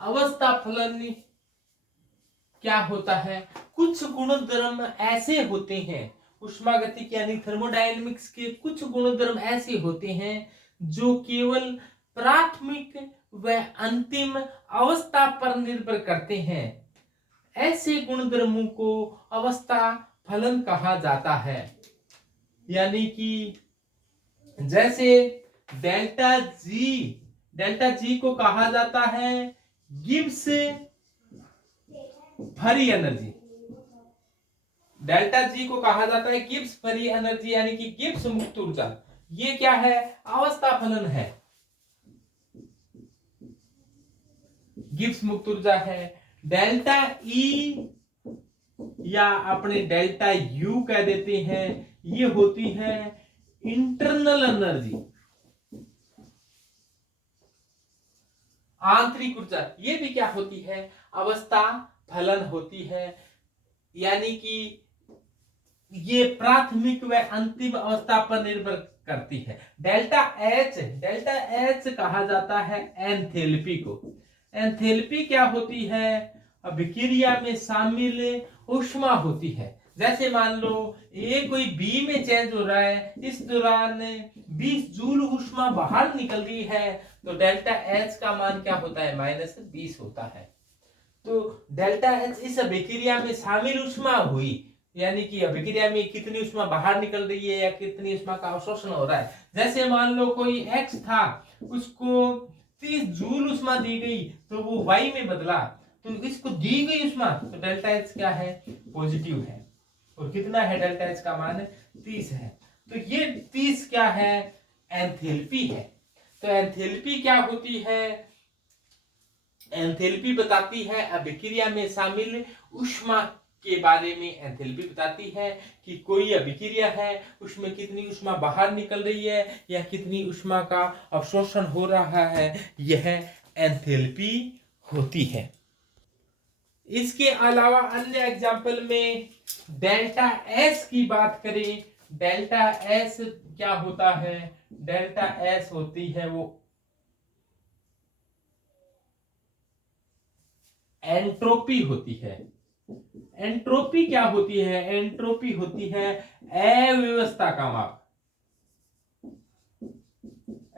अवस्था फलन क्या होता है? कुछ गुणधर्म ऐसे होते हैं, उष्मागतिकी यानी थर्मोडायनेमिक्स के कुछ गुणधर्म ऐसे होते हैं जो केवल प्राथमिक व अंतिम अवस्था पर निर्भर करते हैं। ऐसे गुणधर्मों को अवस्था फलन कहा जाता है। यानी कि जैसे डेल्टा जी को कहा जाता है Gibbs free energy. Delta G को कहा जाता है गिब्स फ्री एनर्जी यानी कि गिब्स मुक्त ऊर्जा। ये क्या है? अवस्था फलन है, गिब्स मुक्त ऊर्जा है। डेल्टा ई या अपने डेल्टा यू कह देते हैं, ये होती है इंटरनल एनर्जी, आंतरिक ऊर्जा। ये भी क्या होती है? अवस्था फलन होती है। यानी कि ये प्राथमिक व अंतिम अवस्था पर निर्भर करती है। डेल्टा एच कहा जाता है एंथैल्पी को। एंथैल्पी क्या होती है? अभिक्रिया में शामिल ऊष्मा होती है। जैसे मान लो ए कोई बी में चेंज हो रहा है, इस दौरान 20 जूल ऊष्मा बाहर निकल रही है, तो डेल्टा एच का मान क्या होता है? -20 होता है। तो डेल्टा एच इस अभिक्रिया में शामिल ऊष्मा हुई, यानी कि अभिक्रिया में कितनी ऊष्मा बाहर निकल रही है या कितनी ऊष्मा का अवशोषण हो रहा है। जैसे मान लो कोई एक्स था, उसको 30 जूल ऊष्मा दी गई, तो वो वाई में बदला, तो इसको दी गई ऊष्मा, तो डेल्टा एच क्या है? पॉजिटिव है। और कितना है? डेल्टा एच का मान 30 है। तो ये 30 क्या है? एंथैल्पी है। तो एंथैल्पी क्या होती है? एंथैल्पी बताती है अभिक्रिया में शामिल ऊष्मा के बारे में। एंथैल्पी बताती है कि कोई अभिक्रिया है, उसमें कितनी ऊष्मा बाहर निकल रही है या कितनी ऊष्मा का अवशोषण हो रहा है, यह एंथैल्पी होती है। इसके अलावा अन्य एग्जाम्पल में डेल्टा एस की बात करें। डेल्टा एस क्या होता है? डेल्टा एस होती है वो एंट्रोपी होती है। एंट्रोपी क्या होती है? एंट्रोपी होती है अव्यवस्था का माप।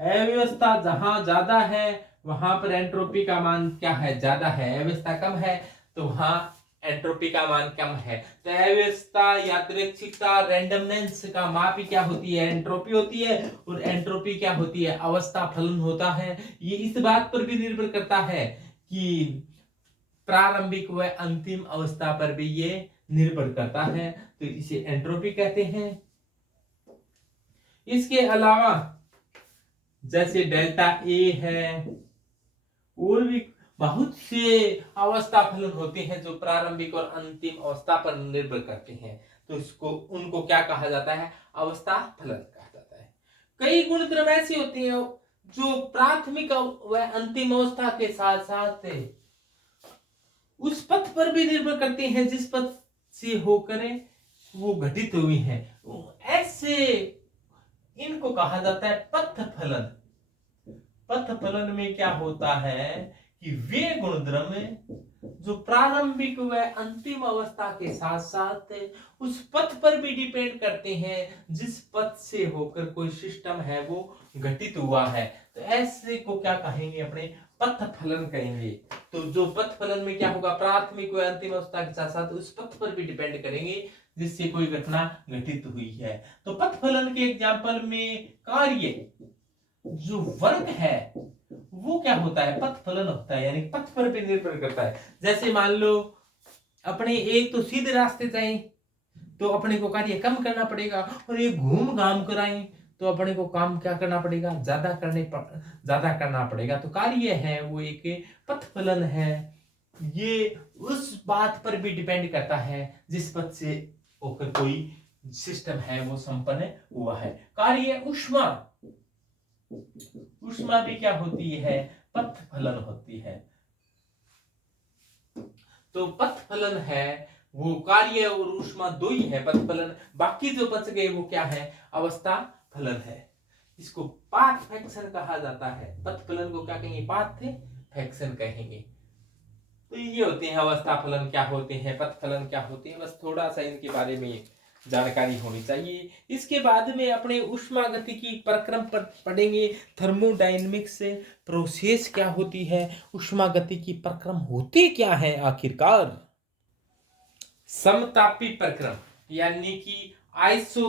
अव्यवस्था जहां ज्यादा है वहां पर एंट्रोपी का मान क्या है? ज्यादा है। अव्यवस्था कम है तो वहां एंट्रोपी का मान कम है। तो अव्यवस्था, यादृच्छिकता, रैंडमनेस का माप ही क्या होती है? एंट्रोपी होती है। और एंट्रोपी क्या होती है? अवस्था फलन होता है। ये इस बात पर भी निर्भर करता है कि प्रारंभिक व अंतिम अवस्था पर भी ये निर्भर करता है, तो इसे एंट्रोपी कहते हैं। इसके अलावा जैसे डेल्टा ए है, और भी बहुत से अवस्था फलन होते हैं जो प्रारंभिक और अंतिम अवस्था पर निर्भर करते हैं, तो इसको उनको क्या कहा जाता है? अवस्था फलन कहा जाता है। कई गुणधर्म ऐसे होते हैं जो प्राथमिक व अंतिम अवस्था के साथ साथ उस पथ पर भी निर्भर करते हैं जिस पथ से होकर वो घटित हुई हैं। ऐसे इनको कहा जाता है पथ फलन। पथ फलन में क्या होता है कि वे गुणधर्म जो प्रारंभिक व अंतिम अवस्था के साथ साथ उस पथ पर भी डिपेंड करते हैं जिस पथ से होकर कोई सिस्टम है वो घटित हुआ है, तो ऐसे को क्या कहेंगे? अपने पथ फलन कहेंगे। तो जो पथ फलन में क्या होगा? प्राथमिक व अंतिम अवस्था के साथ साथ उस पथ पर भी डिपेंड करेंगे जिससे कोई घटना घटित हुई है। तो पथ फलन के एग्जाम्पल में कार्य जो वर्क है वो क्या होता है? पथ फलन होता है, यानी पथ पर भी निर्भर करता है। जैसे मान लो अपने एक तो सीधे रास्ते जाए तो अपने को कार्य कम करना पड़ेगा, और एक घूम घाम कर आए तो अपने को काम क्या करना पड़ेगा? ज्यादा करना पड़ेगा। तो कार्य है वो एक पथ फलन है। ये उस बात पर भी डिपेंड करता है जिस पथ से होकर कोई सिस्टम है वो संपन्न हुआ है। कार्य ऊष्मा, ऊष्मा भी क्या होती है? पथ फलन होती है। तो पथ फलन है वो कार्य और ऊष्मा दो ही है पथ फलन, बाकी जो बच गए वो क्या है? अवस्था फलन है। इसको पाथ फैक्शन कहा जाता है। पथ फलन को क्या कहेंगे? पाथ फैक्शन कहेंगे। तो ये होते हैं अवस्था फलन क्या होते हैं, पथ फलन क्या होते हैं, बस थोड़ा सा इनके बारे में जानकारी होनी चाहिए। इसके बाद में अपने उष्मागतिकी प्रक्रम पर पढ़ेंगे, थर्मोडायनेमिक्स से प्रोसेस क्या होती है, उष्मागतिकी प्रक्रम होते क्या है आखिरकार। समतापी प्रक्रम यानी कि आइसो